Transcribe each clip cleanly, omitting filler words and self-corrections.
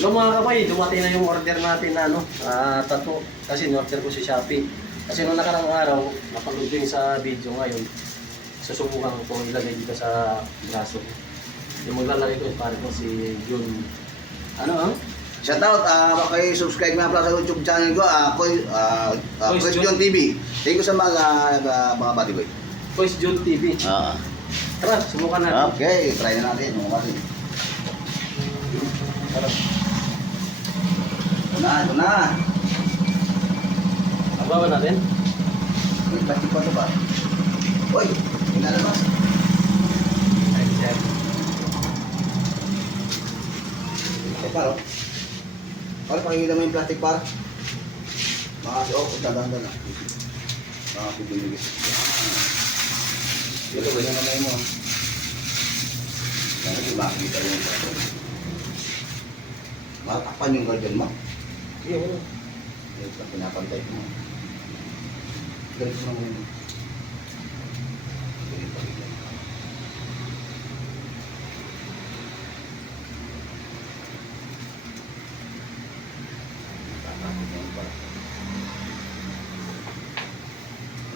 So mga kabay, dumating na yung order natin na tattoo. Kasi in-order ko si Shopee. Kasi nung nakarang araw, napanood din sa video ngayon. Susubukan ko ilagay dito sa braso. Yung maglalagay ko para ko si Jun. Shoutout, subscribe nga pala sa YouTube channel ko, Quiz John TV. Thank you sa mga bati boy. Quiz Jun TV. Tara, subukan natin. Okay, try na natin. Tara. Ito na. Ang baba natin? May plastic pa ito ba? Uy, inalabas. Ay, sir. Plastic par, oh. Pare, pakikita mo yung plastic par. Dadaan na. Makakapibigis. Ito, ganyan naman mo. Kaya di makikita yung plastic. Matatakpan yung guardian mo. Sige, wala. Ito, pinapantay mo. Ganito mo muna.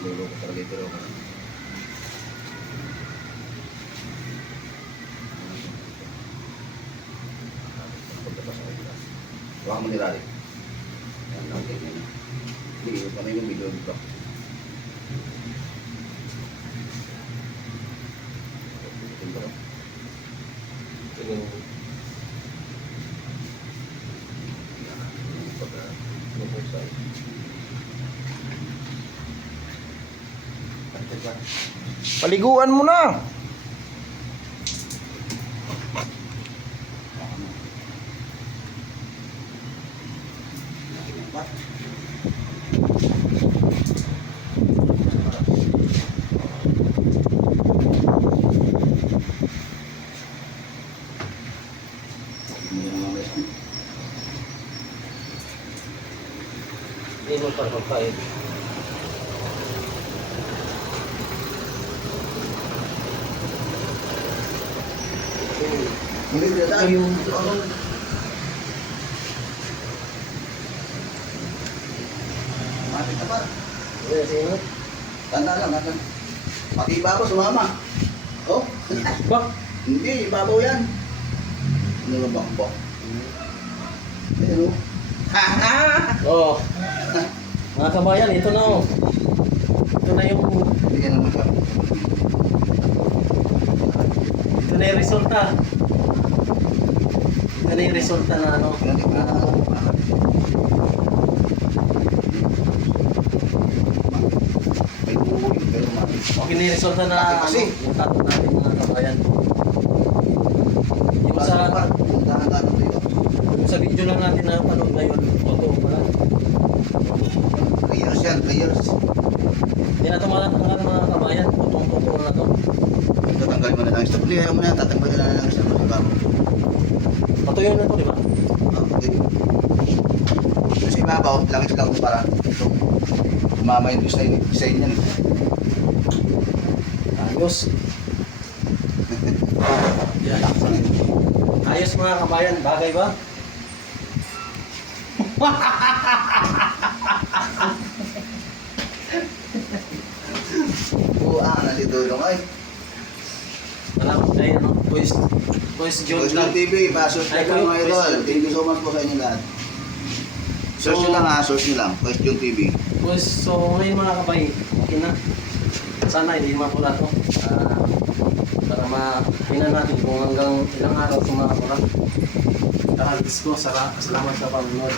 Luloko talaga ito. Huwag mo nilari. Yan lang kayo nyo. Hindi, huwag kami yung video dito. Paliguan mo na. Hindi mo pa pagkain. Hindi na tayo. Mati ka pa. Sino? Tanda lang, tanda. Pati ibabaw sumama. Oh? Bak! Hindi, ibabaw yan. Ano na bakbak? Ayun o. Oo. Mga kabayan, ito na oh. Ito na yung... Hindi ka naman ka. Ito na yung resulta. Ito na yung resulta na ano. May buhuli, pero mati. Okay na yung resulta na Bakit ano, kasi? yung tattoo natin mga kabayan. Yung sa video lang natin na panood ngayon, totoo pala. 3 years yan, 3 years. Hindi na ito mga kabayan, totoo na to. Tatanggalin mo na lang sa puli. Ayaw mo na, tatanggalin na lang sa puli. Patuyo na to, di ba? Kasi ibabaw, langis lang ito para ito. Umama yung design yan. Ayos. Yan. Ayos mga kabayan, bagay ba? Nalito yung ay. Salamat kayo, no? Quiz John Quiz John TV, pa-subscribe lang mga idol. Thank you so much po sa inyo lahat. Search nyo lang search nyo lang. Quiz John TV. So ngayon mga kabay, okay na. Sana hindi mapula to. Para mahinan natin kung hanggang ilang araw ito makapula. Tara, let's go. Salamat sa panonood.